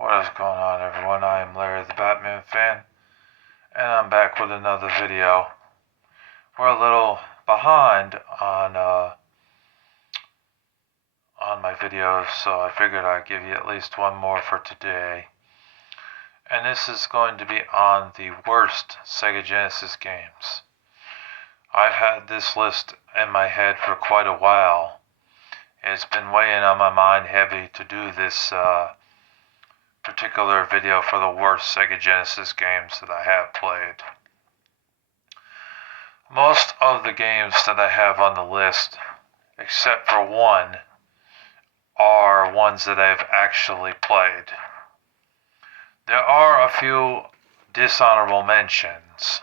What is going on, everyone? I am Larry the Batman fan, and I'm back with another video. We're a little behind on my videos, so I figured I'd give you at least one more for today. And this is going to be on the worst Sega Genesis games. I've had this list in my head for quite a while. It's been weighing on my mind heavy to do this particular video for the worst Sega Genesis games that I have played. Most of the games that I have on the list, except for one, are ones that I've actually played. There are a few dishonorable mentions.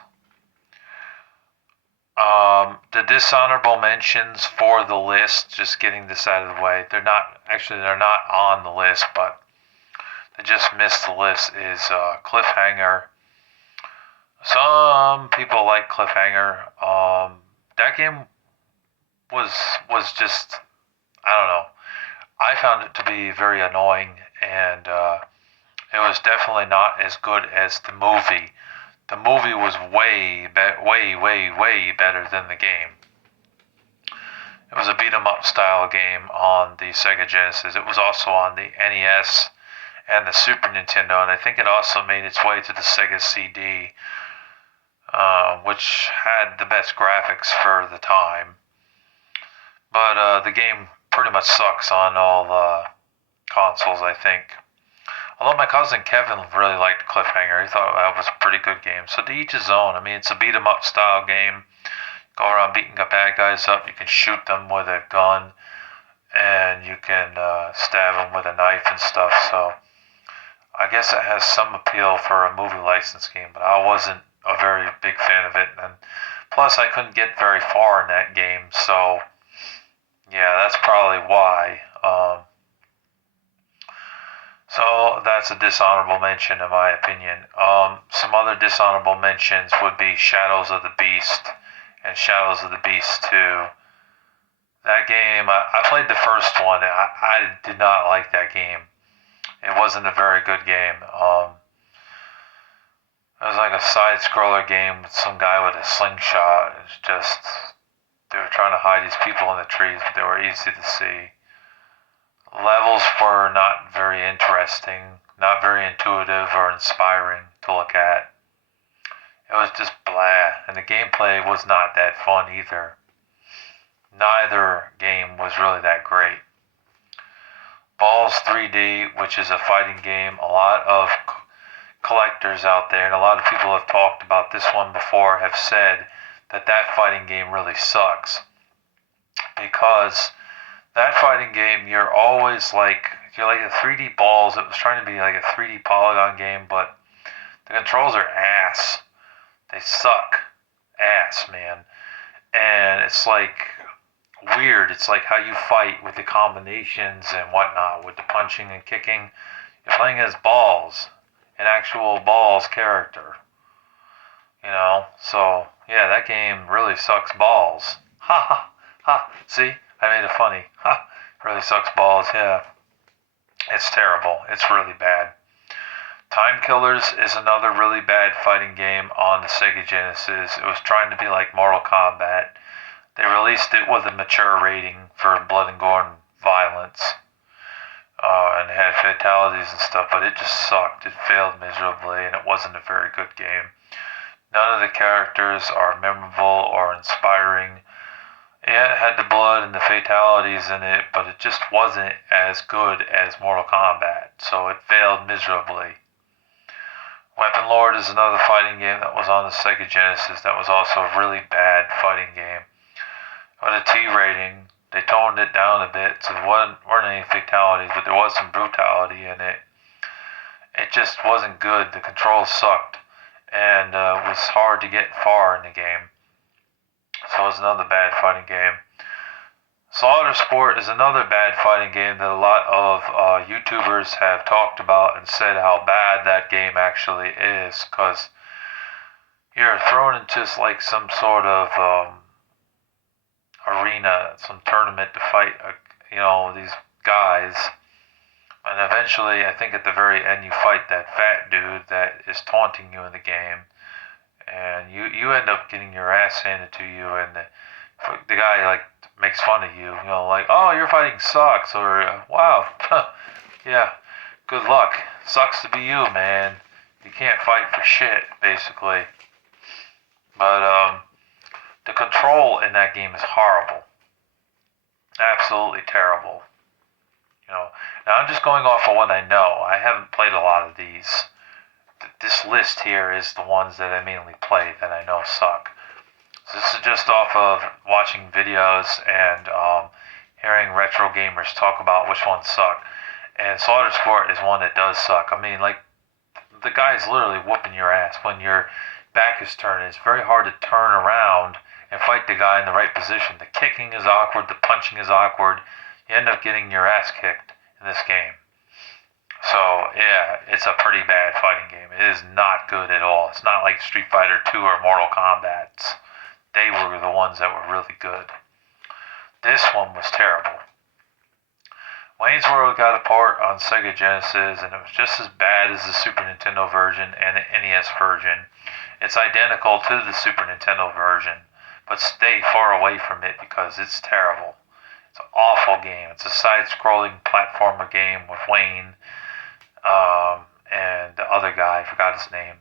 The dishonorable mentions for the list, just getting this out of the way, they're not on the list, but they just missed the list, is Cliffhanger. Some people like Cliffhanger. That game was just, I don't know. I found it to be very annoying, and it was definitely not as good as the movie. The movie was way better than the game. It was a beat-em-up style game on the Sega Genesis. It was also on the NES and the Super Nintendo, and I think it also made its way to the Sega CD, which had the best graphics for the time. But the game pretty much sucks on all consoles, I think. Although my cousin Kevin really liked Cliffhanger. He thought that was a pretty good game. So to each his own. I mean, it's a beat-em-up style game. Go around beating the bad guys up. You can shoot them with a gun, and you can stab them with a knife and stuff. So I guess it has some appeal for a movie license game, but I wasn't a very big fan of it. And plus, I couldn't get very far in that game. So yeah, that's probably why. So that's a dishonorable mention in my opinion. Some other dishonorable mentions would be Shadows of the Beast and Shadows of the Beast 2. That game, I played the first one. I did not like that game. It wasn't a very good game. It was like a side-scroller game with some guy with a slingshot. It's just, they were trying to hide these people in the trees, but they were easy to see. Levels were not very interesting, not very intuitive or inspiring to look at. It was just blah, and the gameplay was not that fun either. Neither game was really that great. Balls 3D, which is a fighting game, a lot of collectors out there, and a lot of people have talked about this one before, have said that fighting game really sucks. Because that fighting game, you're like a 3D balls. It was trying to be like a 3D polygon game, but the controls are ass. They suck ass, man. And it's like weird. It's like how you fight with the combinations and whatnot, with the punching and kicking. You're playing as balls, an actual balls character. So yeah, that game really sucks balls. Ha ha ha. See? I made it funny. Ha! Really sucks balls, yeah. It's terrible. It's really bad. Time Killers is another really bad fighting game on the Sega Genesis. It was trying to be like Mortal Kombat. They released it with a mature rating for blood and gore and violence. And it had fatalities and stuff, but it just sucked. It failed miserably, and it wasn't a very good game. None of the characters are memorable or inspiring. Yeah, it had the blood and the fatalities in it, but it just wasn't as good as Mortal Kombat, so it failed miserably. Weapon Lord is another fighting game that was on the Sega Genesis that was also a really bad fighting game. With a T rating, they toned it down a bit, so there weren't any fatalities, but there was some brutality in it. It just wasn't good. The controls sucked, and it was hard to get far in the game. So it's another bad fighting game. Slaughter Sport is another bad fighting game that a lot of YouTubers have talked about and said how bad that game actually is, because you're thrown into like some sort of arena, some tournament to fight, these guys. And eventually, I think at the very end, you fight that fat dude that is taunting you in the game, and you end up getting your ass handed to you, and the guy like makes fun of you, like, oh, your fighting sucks, or wow, yeah, good luck, sucks to be you, man. You can't fight for shit, basically. But the control in that game is horrible, absolutely terrible. Now I'm just going off of what I know. I haven't played a lot of these. This list here is the ones that I mainly play that I know suck. So this is just off of watching videos and hearing retro gamers talk about which ones suck. And Slaughter Sport is one that does suck. I mean, like, the guy's literally whooping your ass when your back is turned. It's very hard to turn around and fight the guy in the right position. The kicking is awkward, the punching is awkward. You end up getting your ass kicked in this game. So, yeah, it's a pretty bad fighting game. It is not good at all. It's not like Street Fighter 2 or Mortal Kombat. They were the ones that were really good. This one was terrible. Wayne's World got a port on Sega Genesis, and it was just as bad as the Super Nintendo version and the NES version. It's identical to the Super Nintendo version, but stay far away from it because it's terrible. It's an awful game. It's a side-scrolling platformer game with Wayne and the other guy, I forgot his name.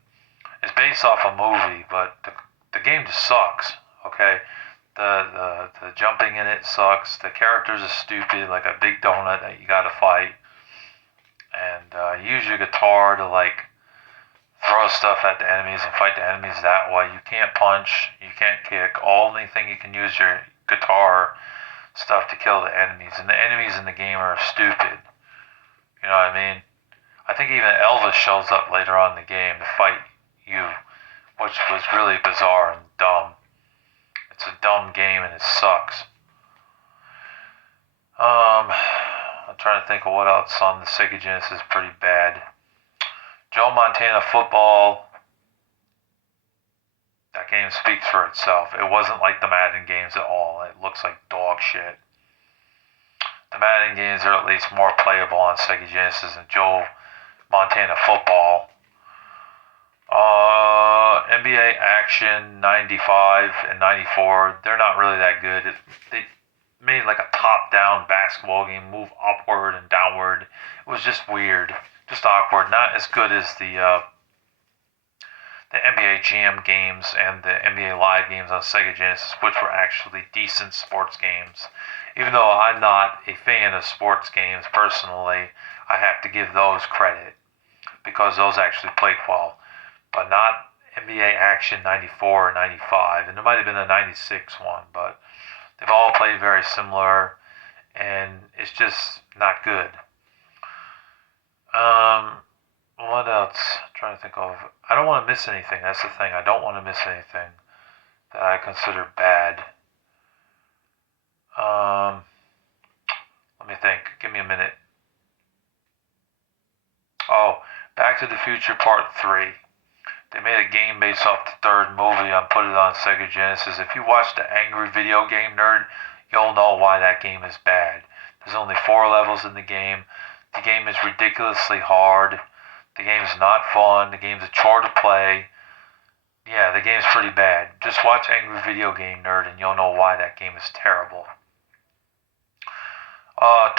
It's based off a movie, but the game just sucks, okay? The jumping in it sucks. The characters are stupid, like a big donut that you gotta fight. And you use your guitar to, like, throw stuff at the enemies and fight the enemies that way. You can't punch, you can't kick. Only thing you can use your guitar stuff to kill the enemies. And the enemies in the game are stupid. You know what I mean? I think even Elvis shows up later on in the game to fight you, which was really bizarre and dumb. It's a dumb game and it sucks. I'm trying to think of what else on the Sega Genesis is pretty bad. Joe Montana Football. That game speaks for itself. It wasn't like the Madden games at all. It looks like dog shit. The Madden games are at least more playable on Sega Genesis than Joe Montana Football. NBA Action 95 and 94, they're not really that good. They made like a top-down basketball game, move upward and downward. It was just weird, just awkward. Not as good as the NBA Jam games and the NBA Live games on Sega Genesis, which were actually decent sports games. Even though I'm not a fan of sports games personally, I have to give those credit because those actually played well. But not NBA Action 94 or 95, and there might have been a 96 one, but they've all played very similar, and it's just not good. What else? I'm trying to think of. I don't want to miss anything. That's the thing. I don't want to miss anything that I consider bad. Let me think. Give me a minute. Oh, Back to the Future Part 3. They made a game based off the third movie and put it on Sega Genesis. If you watch the Angry Video Game Nerd, you'll know why that game is bad. There's only 4 levels in the game. The game is ridiculously hard. The game's not fun. The game's a chore to play. Yeah, the game's pretty bad. Just watch Angry Video Game Nerd and you'll know why that game is terrible.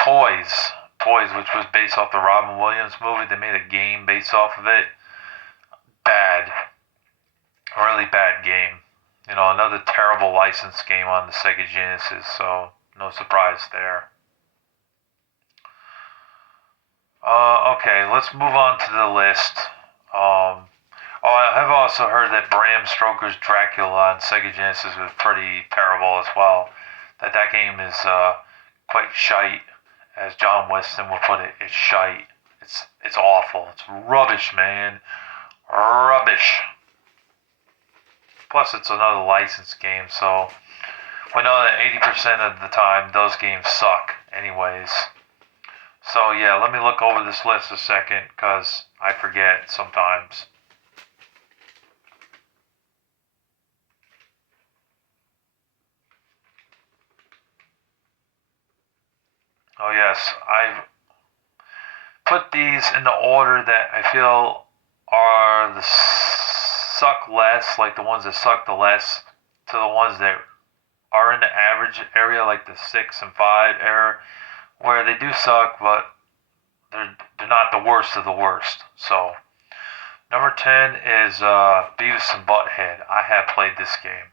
Toys. Toys, which was based off the Robin Williams movie. They made a game based off of it. Bad. Really bad game. Another terrible licensed game on the Sega Genesis, so no surprise there. Okay, let's move on to the list. I have also heard that Bram Stoker's Dracula on Sega Genesis was pretty terrible as well. That game is quite shite, as John Weston would put it. It's shite. It's awful. It's rubbish, man. Rubbish. Plus, it's another licensed game, so we know that 80% of the time those games suck, anyways. So yeah, let me look over this list a second, because I forget sometimes. Oh yes, put these in the order that I feel are the suck less, like the ones that suck the less, to the ones that are in the average area, like the 6 and 5 era, where they do suck, but they're not the worst of the worst. So number 10 is Beavis and Butthead. I have played this game.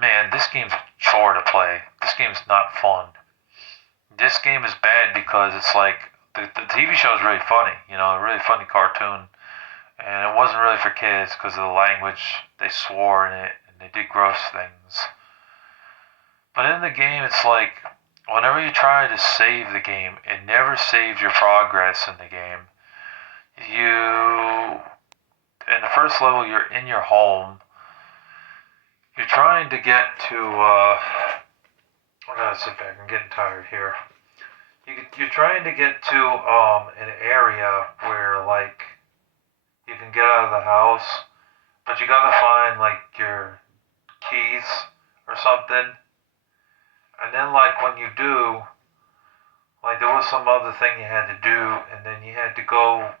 Man, this game's a chore to play. This game's not fun. This game is bad because it's like the TV show is really funny, a really funny cartoon, and it wasn't really for kids because of the language. They swore in it and they did gross things. But in the game, it's like whenever you try to save the game, it never saves your progress in the game. In the first level, you're in your home. You're trying to get to, I gotta sit back, I'm getting tired here. You're trying to get to an area where, like, you can get out of the house, but you gotta find, like, your keys or something. And then, like, when you do, like, there was some other thing you had to do, and then you had to go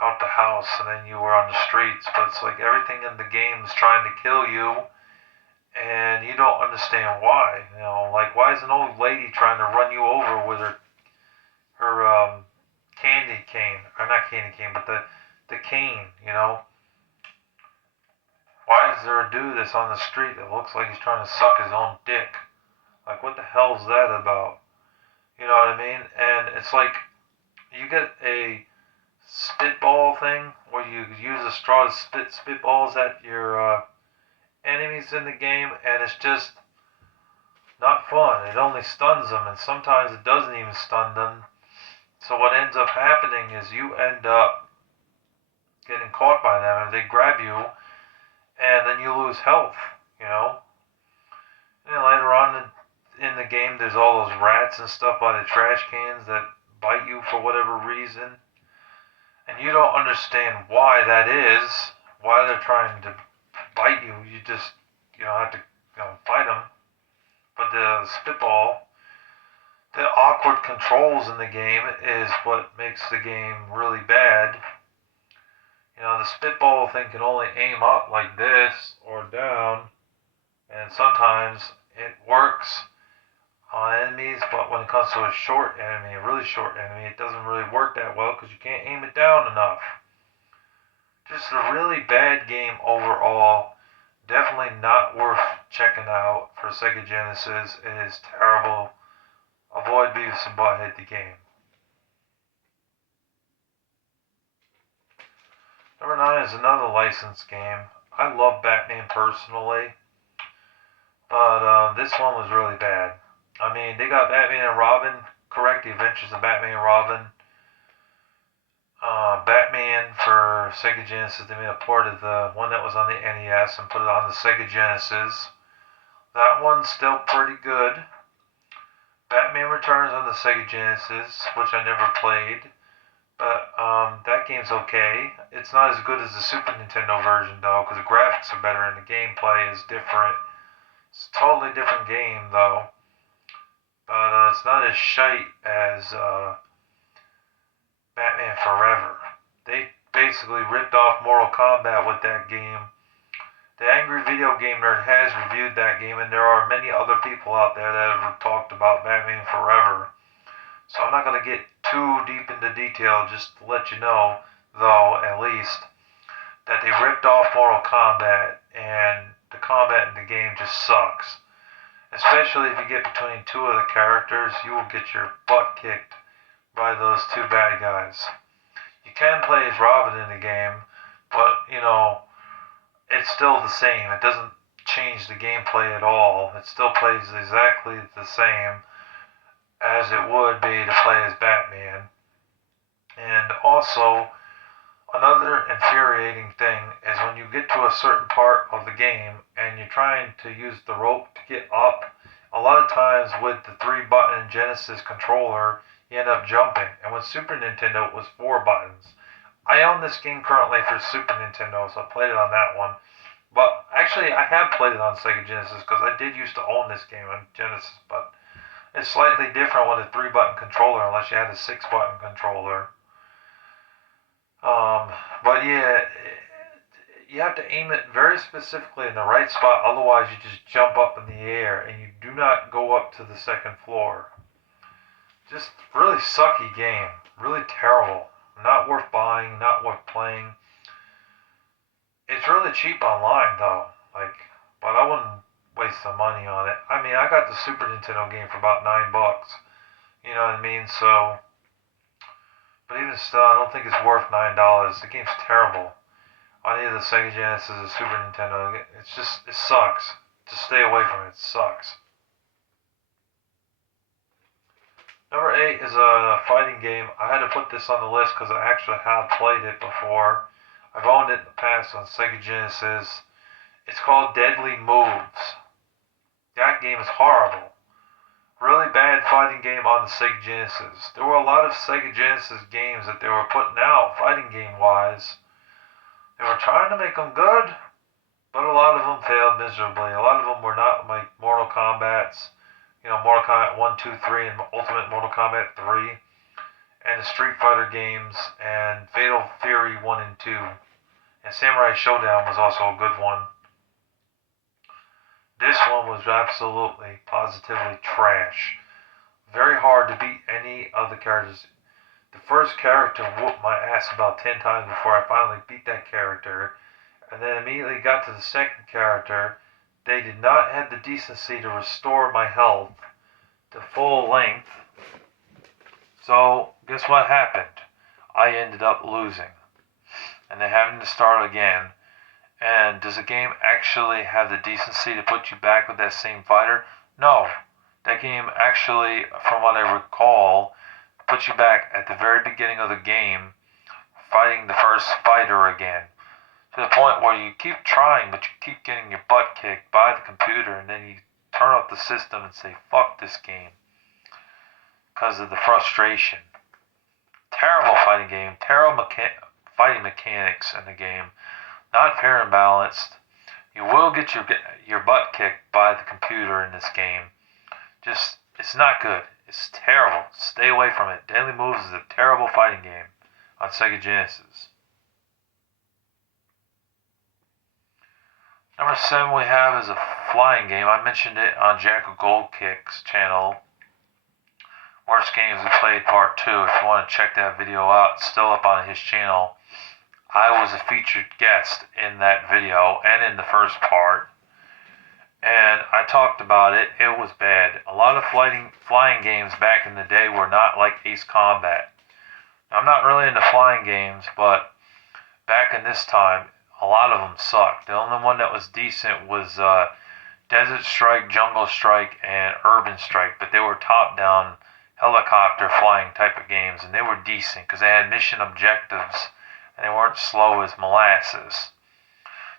out the house, and then you were on the streets, but it's like everything in the game is trying to kill you, and you don't understand why. Like, why is an old lady trying to run you over with her candy cane, or not candy cane, but the cane, Why is there a dude that's on the street that looks like he's trying to suck his own dick? Like, what the hell's that about? You know what I mean? And it's like, you get a spitball thing where you use a straw to spit spitballs at your enemies in the game, and it's just not fun. It only stuns them, and sometimes it doesn't even stun them. So what ends up happening is you end up getting caught by them, and they grab you, and then you lose health, And later on in the game, there's all those rats and stuff by the trash cans that bite you for whatever reason. And you don't understand why that is, why they're trying to bite you. You just, have to, fight them. But the spitball, the awkward controls in the game is what makes the game really bad. The spitball thing can only aim up like this or down, and sometimes it works on enemies, but when it comes to a short enemy, a really short enemy, it doesn't really work that well because you can't aim it down enough. Just a really bad game overall. Definitely not worth checking out for Sega Genesis. It is terrible. Avoid Beavis and Butthead the game. Number 9 is another licensed game. I love Batman personally, but this one was really bad. I mean, they got Batman and Robin, correct, The Adventures of Batman and Robin. Batman for Sega Genesis, they made a port of the one that was on the NES and put it on the Sega Genesis. That one's still pretty good. Batman Returns on the Sega Genesis, which I never played, but that game's okay. It's not as good as the Super Nintendo version, though, because the graphics are better and the gameplay is different. It's a totally different game, though, but it's not as shite as Batman Forever. They basically ripped off Mortal Kombat with that game. The Angry Video Game Nerd has reviewed that game, and there are many other people out there that have talked about Batman Forever. So I'm not going to get too deep into detail, just to let you know, though, at least, that they ripped off Mortal Kombat, and the combat in the game just sucks. Especially if you get between two of the characters, you will get your butt kicked by those two bad guys. You can play as Robin in the game, but, it's still the same. It doesn't change the gameplay at all. It still plays exactly the same as it would be to play as Batman. And also, another infuriating thing is when you get to a certain part of the game and you're trying to use the rope to get up, a lot of times with the 3-button Genesis controller, you end up jumping. And with Super Nintendo, it was 4 buttons. I own this game currently for Super Nintendo, so I played it on that one. But actually, I have played it on Sega Genesis because I did used to own this game on Genesis, but It's slightly different with a 3-button controller, unless you had a 6-button controller. But yeah, you have to aim it very specifically in the right spot, otherwise you just jump up in the air and you do not go up to the second floor. Just really sucky game. Really terrible. Not worth buying, not worth playing. It's really cheap online though. But I wouldn't waste the money on it. I mean, I got the Super Nintendo game for about $9. You know what I mean? So, but even still, I don't think it's worth $9. The game's terrible. On either the Sega Genesis or Super Nintendo, it sucks. Just stay away from it. It sucks. Number 8 is a fighting game. I had to put this on the list because I actually have played it before. I've owned it in the past on Sega Genesis. It's called Deadly Moves. That game is horrible. Really bad fighting game on the Sega Genesis. There were a lot of Sega Genesis games that they were putting out, fighting game-wise. They were trying to make them good, but a lot of them failed miserably. A lot of them were not like Mortal Kombat's, Mortal Kombat 1, 2, 3, and Ultimate Mortal Kombat 3, and the Street Fighter games, and Fatal Fury 1 and 2. And Samurai Showdown was also a good one. This one was absolutely, positively trash. Very hard to beat any of the characters. The first character whooped my ass about 10 times before I finally beat that character. And then immediately got to the second character. They did not have the decency to restore my health to full length. So, guess what happened? I ended up losing. And then having to start again. And does the game actually have the decency to put you back with that same fighter? No. That game actually, from what I recall, puts you back at the very beginning of the game, fighting the first fighter again. To the point where you keep trying, but you keep getting your butt kicked by the computer, and then you turn off the system and say, fuck this game. Because of the frustration. Terrible fighting game. Terrible fighting mechanics in the game. Not fair and balanced. You will get your butt kicked by the computer in this game. It's not good. It's terrible. Stay away from it. Deadly Moves is a terrible fighting game on Sega Genesis. Number 7 we have is a flying game. I mentioned it on Jack of Gold Kick's channel. Worst Games We Played Part 2. If you want to check that video out, it's still up on his channel. I was a featured guest in that video and in the first part. And I talked about it. It was bad. A lot of flying games back in the day were not like Ace Combat. I'm not really into flying games, but back in this time, a lot of them sucked. The only one that was decent was Desert Strike, Jungle Strike, and Urban Strike, but they were top-down helicopter flying type of games, and they were decent because they had mission objectives, and they weren't slow as molasses.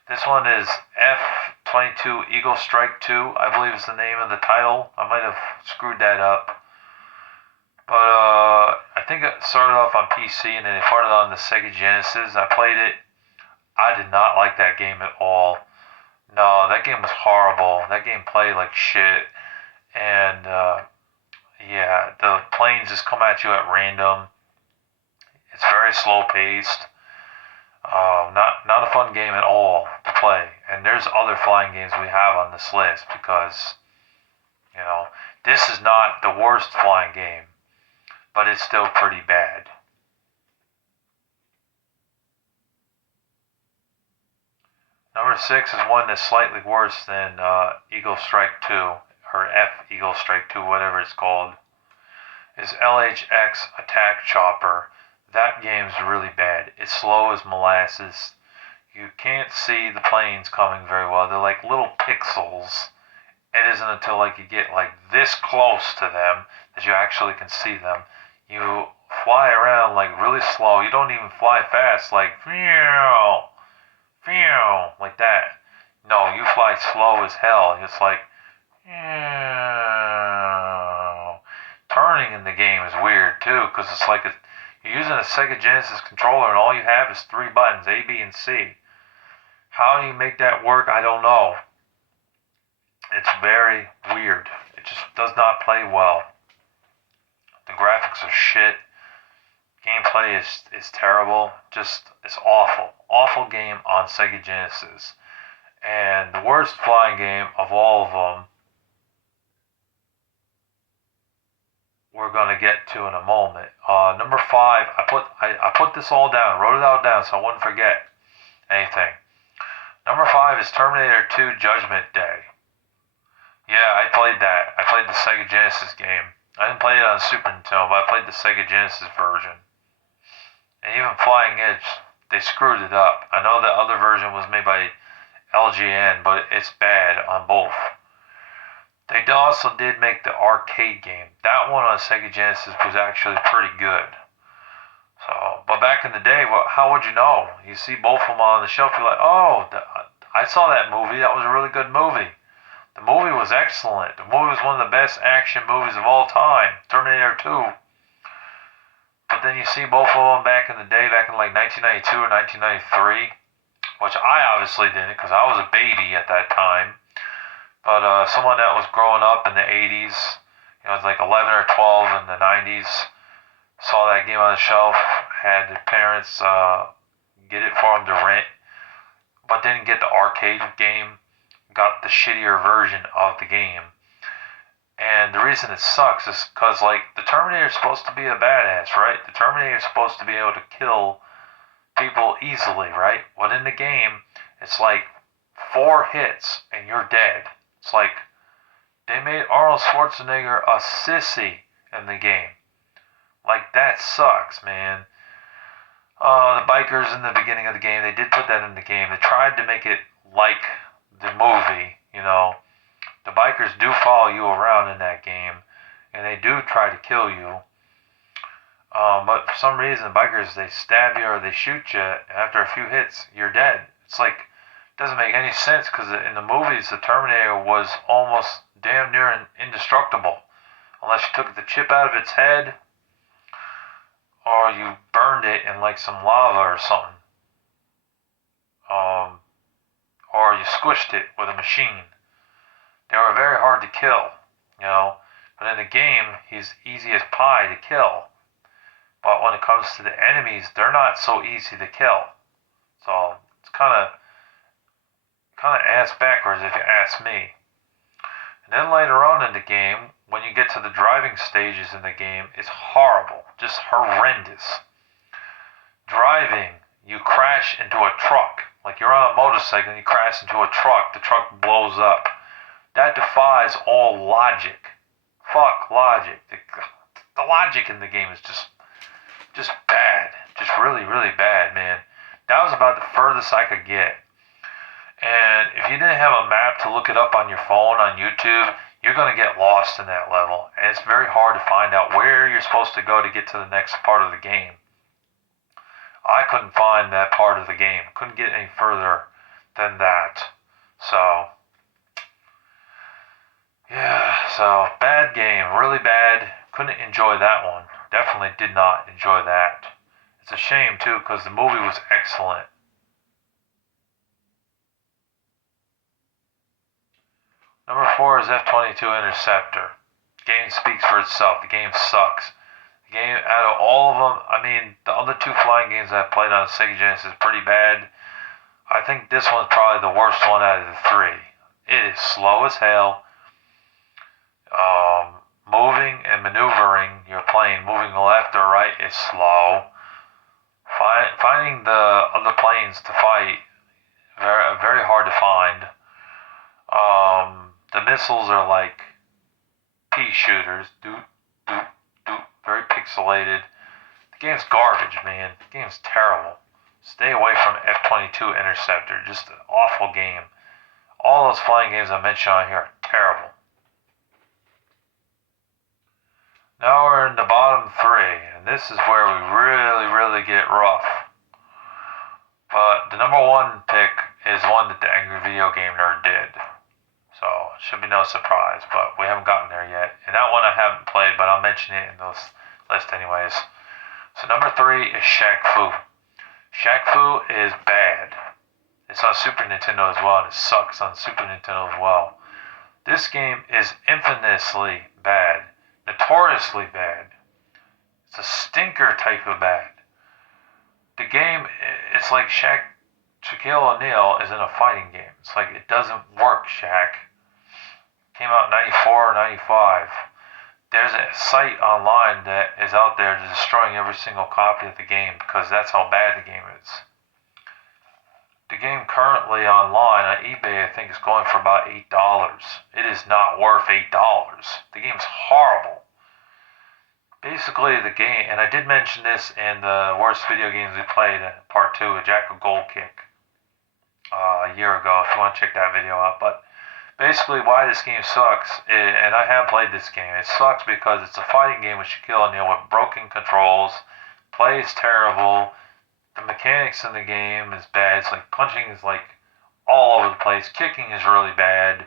This one is F-22 Eagle Strike 2, I believe is the name of the title. I might have screwed that up. But I think it started off on PC and then they started on the Sega Genesis. I played it. I did not like that game at all. No, that game was horrible. That game played like shit. And yeah, the planes just come at you at random. It's very slow paced. Not a fun game at all to play. And there's other flying games we have on this list because, this is not the worst flying game, but it's still pretty bad. Number 6 is one that's slightly worse than Eagle Strike 2, or F Eagle Strike 2, whatever it's called, is LHX Attack Chopper. That game's really bad. It's slow as molasses. You can't see the planes coming very well. They're like little pixels. It isn't until you get this close to them that you actually can see them. You fly around really slow. You don't even fly fast like that. No, you fly slow as hell. It's turning in the game is weird too because it's you're using a Sega Genesis controller and all you have is 3 buttons, A, B, and C. How do you make that work? I don't know. It's very weird. It just does not play well. The graphics are shit. Gameplay is terrible. Just it's awful. Awful game on Sega Genesis. And the worst flying game of all of them we're gonna get to in a moment. Number 5, I put this all down, wrote it all down so I wouldn't forget anything. Number 5 is Terminator 2 Judgment Day. Yeah, I played that. I played the Sega Genesis game. I didn't play it on Super Nintendo, but I played the Sega Genesis version. And even Flying Edge, they screwed it up. I know the other version was made by LGN, but it's bad on both. They also did make the arcade game. That one on Sega Genesis was actually pretty good. So, but back in the day, how would you know? You see both of them on the shelf, you're like, oh, I saw that movie. That was a really good movie. The movie was excellent. The movie was one of the best action movies of all time, Terminator 2. But then you see both of them back in the day, back in like 1992 or 1993, which I obviously didn't because I was a baby at that time. But someone that was growing up in the 80s, it was like 11 or 12 in the 90s, saw that game on the shelf, had the parents get it for them to rent, but didn't get the arcade game, got the shittier version of the game. And the reason it sucks is because, like, the Terminator is supposed to be a badass, right? The Terminator is supposed to be able to kill people easily, right? But in the game, it's like 4 hits and you're dead. It's like they made Arnold Schwarzenegger a sissy in the game. Like, that sucks, man. The bikers in the beginning of the game, they did put that in the game. They tried to make it like the movie, you know. The bikers do follow you around in that game, and they do try to kill you. But for some reason, bikers, they stab you or they shoot you, and after a few hits, you're dead. It's like, it doesn't make any sense, because in the movies, the Terminator was almost damn near indestructible. Unless you took the chip out of its head, or you burned it in like some lava or something. Or you squished it with a machine. They were very hard to kill, you know. But in the game, he's easy as pie to kill. But when it comes to the enemies, they're not so easy to kill. So it's kind of ass backwards if you ask me. And then later on in the game, when you get to the driving stages in the game, it's horrible, just horrendous. Driving, you crash into a truck. Like you're on a motorcycle and you crash into a truck, the truck blows up. That defies all logic. Fuck logic. The logic in the game is just bad. Just really, really bad, man. That was about the furthest I could get. And if you didn't have a map to look it up on your phone, on YouTube, you're going to get lost in that level. And it's very hard to find out where you're supposed to go to get to the next part of the game. I couldn't find that part of the game. Couldn't get any further than that. So, yeah, so bad game. Really bad. Couldn't enjoy that one. Definitely did not enjoy that. It's a shame, too, because the movie was excellent. Number 4 is F-22 Interceptor. The game speaks for itself. The game sucks. The game, out of all of them, I mean, the other 2 flying games I played on Sega Genesis is pretty bad. I think this one's probably the worst one out of the 3. It is slow as hell. Moving and maneuvering your plane, moving left or right, is slow. Finding the other planes to fight, very, very hard to find. The missiles are like pea shooters. Doot, doot, doot. Very pixelated. The game's garbage, man. The game's terrible. Stay away from F-22 Interceptor. Just an awful game. All those flying games I mentioned on here are terrible. Now we're in the bottom 3, and this is where we really, really get rough. But the number 1 pick is one that the Angry Video Game Nerd did. So, it should be no surprise, but we haven't gotten there yet. And that one I haven't played, but I'll mention it in those list anyways. So number 3 is Shaq Fu. Shaq Fu is bad. It's on Super Nintendo as well, and it sucks on Super Nintendo as well. This game is infamously bad, notoriously bad. It's a stinker type of bad. The game, it's like Shaquille O'Neal is in a fighting game. It's like it doesn't work, Shaq. Came out in 94 or 95. There's a site online that is out there destroying every single copy of the game because that's how bad the game is. The game currently online on eBay, I think, is going for about $8. It is not worth $8. The game's horrible. Basically, the game, and I did mention this in the worst video games we played, part 2, a Jackal Gold Kick, a year ago, if you want to check that video out. But basically, why this game sucks, and I have played this game, it sucks because it's a fighting game with Shaquille O'Neal with broken controls, play is terrible, the mechanics in the game is bad, it's like punching is like all over the place, kicking is really bad,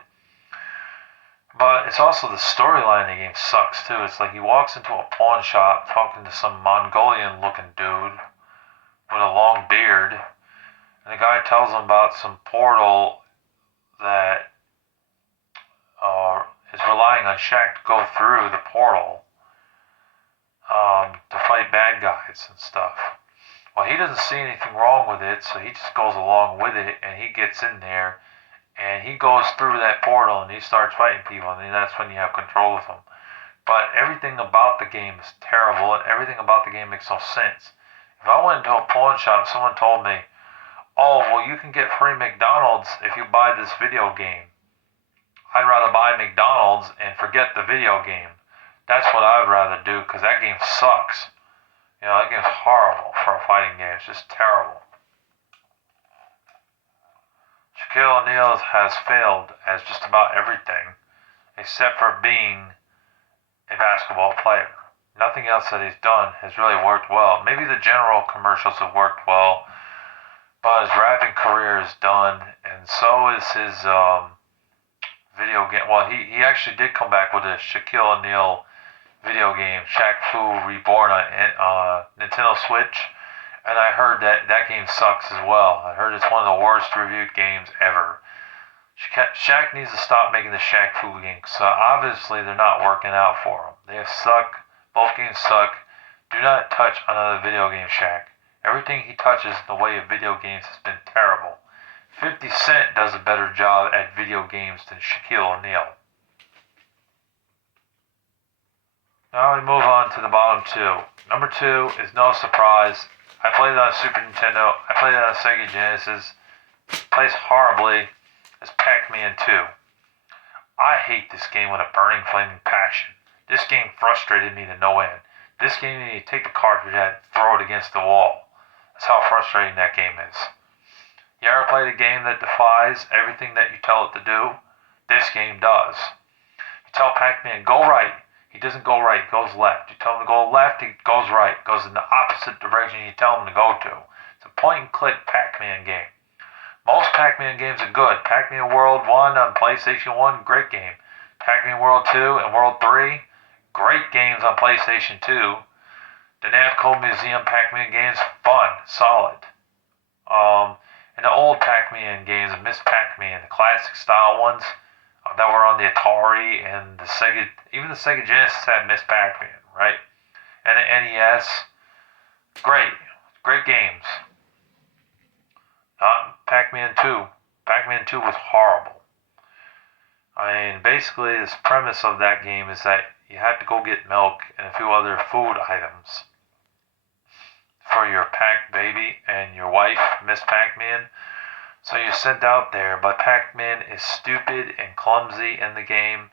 but it's also the storyline of the game sucks too. It's like he walks into a pawn shop talking to some Mongolian looking dude with a long beard, and the guy tells him about some portal that is relying on Shaq to go through the portal to fight bad guys and stuff. Well, he doesn't see anything wrong with it, so he just goes along with it, and he gets in there, and he goes through that portal, and he starts fighting people, and that's when you have control of him. But everything about the game is terrible, and everything about the game makes no sense. If I went into a pawn shop, someone told me, oh, well, you can get free McDonald's if you buy this video game. I'd rather buy McDonald's and forget the video game. That's what I'd rather do, because that game sucks. You know, that game's horrible for a fighting game. It's just terrible. Shaquille O'Neal has failed as just about everything, except for being a basketball player. Nothing else that he's done has really worked well. Maybe the general commercials have worked well, but his rapping career is done, and so is his video game. Well, he actually did come back with a Shaquille O'Neal video game, Shaq Fu Reborn on Nintendo Switch, and I heard that game sucks as well. I heard it's one of the worst reviewed games ever. Shaq needs to stop making the Shaq Fu games, so obviously they're not working out for him. They have sucked. Both games suck. Do not touch another video game, Shaq. Everything he touches in the way of video games has been terrible. 50 Cent does a better job at video games than Shaquille O'Neal. Now we move on to the bottom 2. Number 2 is no surprise. I played it on Super Nintendo. I played it on Sega Genesis. It plays horribly. It's Pac-Man 2. I hate this game with a burning, flaming passion. This game frustrated me to no end. This game, you take the cartridge out and throw it against the wall. That's how frustrating that game is. You ever played a game that defies everything that you tell it to do? This game does. You tell Pac-Man, go right. He doesn't go right, he goes left. You tell him to go left, he goes right. Goes in the opposite direction you tell him to go to. It's a point-and-click Pac-Man game. Most Pac-Man games are good. Pac-Man World 1 on PlayStation 1, great game. Pac-Man World 2 and World 3, great games on PlayStation 2. The Namco Museum Pac-Man games, fun, solid. And the old Pac-Man games, Miss Pac-Man, the classic style ones, that were on the Atari and the Sega, even the Sega Genesis had Miss Pac-Man, right? And the NES, great games. Not Pac-Man 2. Pac-Man 2 was horrible. I mean, basically, this premise of that game is that you had to go get milk and a few other food items for your Pac baby and your wife, Miss Pac-Man. So you're sent out there, but Pac-Man is stupid and clumsy in the game.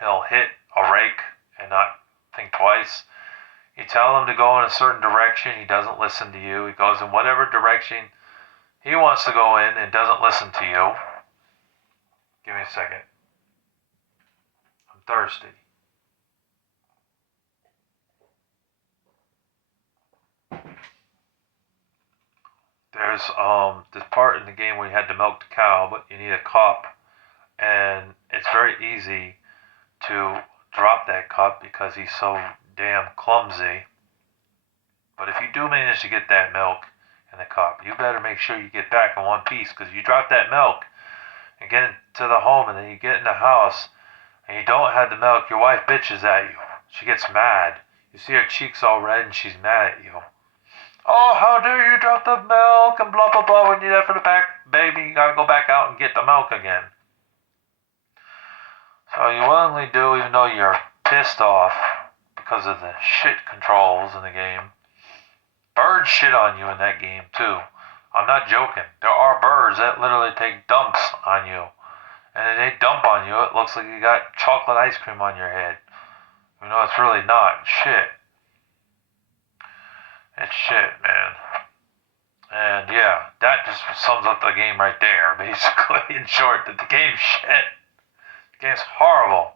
He'll hit a rake and not think twice. You tell him to go in a certain direction, he doesn't listen to you. He goes in whatever direction he wants to go in and doesn't listen to you. Give me a second. I'm thirsty. There's this part in the game where you had to milk the cow, but you need a cup, and it's very easy to drop that cup because he's so damn clumsy. But if you do manage to get that milk in the cup, you better make sure you get back in one piece, because you drop that milk and get into the home, and then you get in the house and you don't have the milk, your wife bitches at you. She gets mad. You see her cheeks all red and she's mad at you. Oh, how dare you drop the milk and blah blah blah. We need that for the back, baby. You gotta go back out and get the milk again. So you willingly do, even though you're pissed off because of the shit controls in the game. Birds shit on you in that game too. I'm not joking. There are birds that literally take dumps on you. And if they dump on you, it looks like you got chocolate ice cream on your head. You know, it's really not. Shit. It's shit, man. And yeah, that just sums up the game right there, basically, in short, that the game's shit. The game's horrible.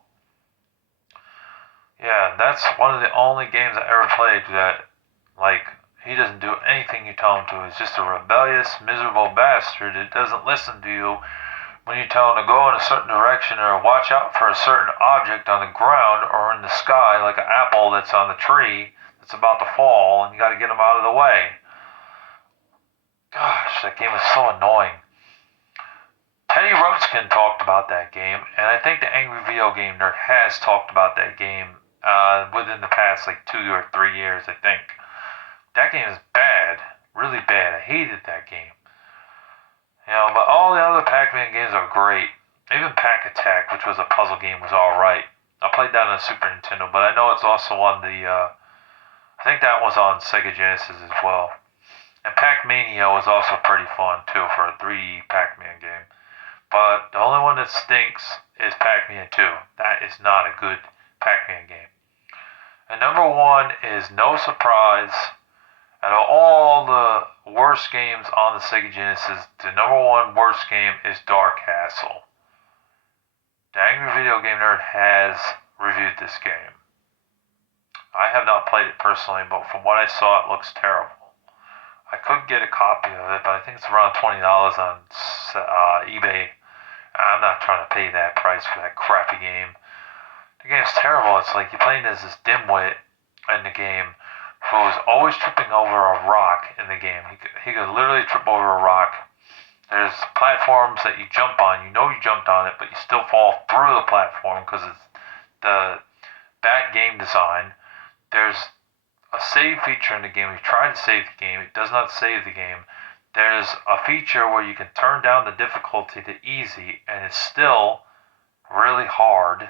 Yeah, that's one of the only games I ever played that, like, he doesn't do anything you tell him to. He's just a rebellious, miserable bastard that doesn't listen to you when you tell him to go in a certain direction or watch out for a certain object on the ground or in the sky, like an apple that's on the tree that's about to fall, and you got to get him out of the way. Gosh, that game is so annoying. Teddy Ruxpin talked about that game, and I think the Angry Video Game Nerd has talked about that game within the past like 2 or 3 years, I think. That game is bad, really bad. I hated that game. You know, but all the other Pac-Man games are great. Even Pac Attack, which was a puzzle game, was alright. I played that on the Super Nintendo, but I know it's also on the, I think that was on Sega Genesis as well. And Pac-Mania was also pretty fun, too, for a 3D Pac-Man game. But the only one that stinks is Pac-Man 2. That is not a good Pac-Man game. And number one is no surprise. Out of all the worst games on the Sega Genesis, the number one worst game is Dark Castle. The Angry Video Game Nerd has reviewed this game. I have not played it personally, but from what I saw, it looks terrible. I could get a copy of it, but I think it's around $20 on eBay. I'm not trying to pay that price for that crappy game. The game's terrible. It's like you're playing as this dimwit in the game who is always tripping over a rock in the game. He could literally trip over a rock. There's platforms that you jump on. You know you jumped on it, but you still fall through the platform because it's the bad game design. There's a save feature in the game. You try to save the game. It does not save the game. There's a feature where you can turn down the difficulty to easy, and it's still really hard.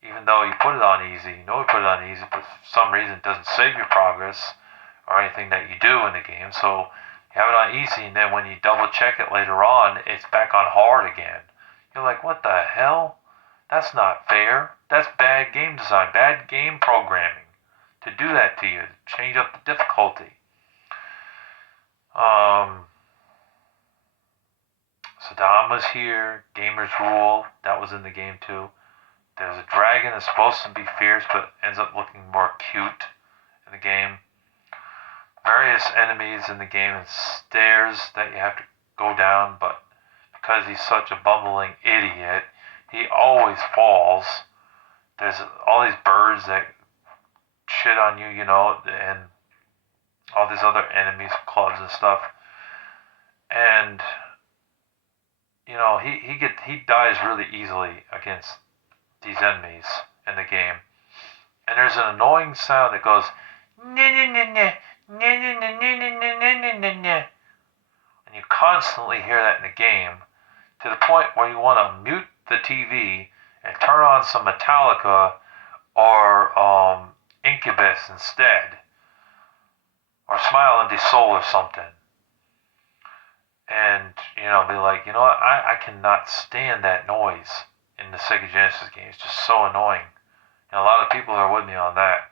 Even though you put it on easy, you know you put it on easy, but for some reason it doesn't save your progress or anything that you do in the game. So you have it on easy, and then when you double check it later on, it's back on hard again. You're like, what the hell? That's not fair. That's bad game design, bad game programming to do that to you, to change up the difficulty. Saddam was here. Gamers Rule, that was in the game too. There's a dragon that's supposed to be fierce, but ends up looking more cute in the game. Various enemies in the game and stairs that you have to go down, but because he's such a bumbling idiot, he always falls. There's all these birds that shit on you, you know, and all these other enemies, clubs and stuff. And you know, he dies really easily against these enemies in the game. And there's an annoying sound that goes and you constantly hear that in the game to the point where you want to mute the TV and turn on some Metallica or Incubus instead, or Smile Empty Soul or something. And, you know, be like, you know what, I cannot stand that noise in the Sega Genesis game. It's just so annoying. And a lot of people are with me on that.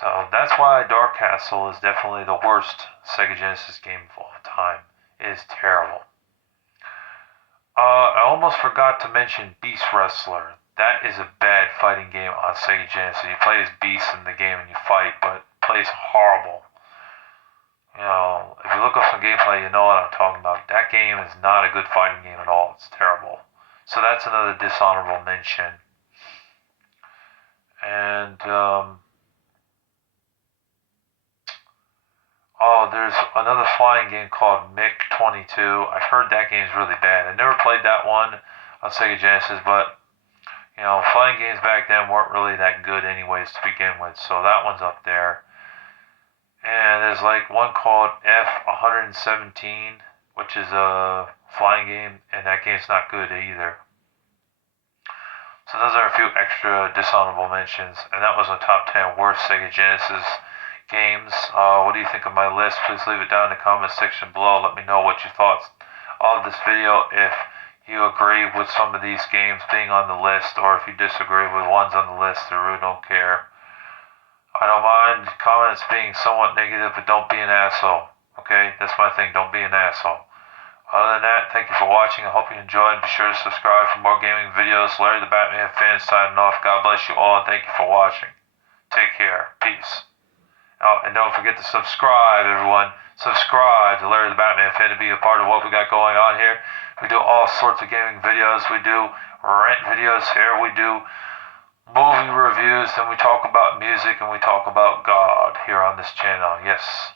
So that's why Dark Castle is definitely the worst Sega Genesis game of all time. It is terrible. I almost forgot to mention Beast Wrestler. That is a bad fighting game on Sega Genesis. You play as Beast in the game and you fight, but it plays horrible. You know, if you look up some gameplay, you know what I'm talking about. That game is not a good fighting game at all. It's terrible. So that's another dishonorable mention. And Oh, there's another flying game called MiG-22. I've heard that game's really bad. I never played that one on Sega Genesis, but flying games back then weren't really that good anyways to begin with, so that one's up there. And there's like one called F-117, which is a flying game, and that game's not good either. So those are a few extra dishonorable mentions, and that was a top 10 worst Sega Genesis games. What do you think of my list? Please leave it down in the comment section below. Let me know what you thought of this video. If you agree with some of these games being on the list, or if you disagree with ones on the list, I really don't care. I don't mind comments being somewhat negative, but don't be an asshole. Okay? That's my thing. Don't be an asshole. Other than that, thank you for watching. I hope you enjoyed. Be sure to subscribe for more gaming videos. Larry the Batman fan signing off. God bless you all, and thank you for watching. Take care. Peace. Oh, and don't forget to subscribe, everyone. Subscribe to Larry the Batman fan to be a part of what we got going on here. We do all sorts of gaming videos. We do rant videos here. We do movie reviews, and we talk about music, and we talk about God here on this channel. Yes.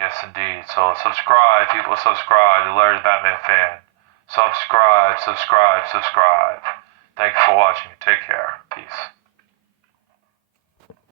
Yes, indeed. So subscribe, people, subscribe to Larry the Batman fan. Subscribe, subscribe, subscribe. Thank you for watching. Take care. Peace.